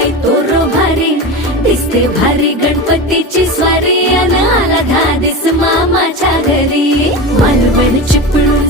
पाय तोरो भारी दिसते भारी गणपतीची स्वारी अन आला धादिस मामाच्या घरी मालवण चिपळूण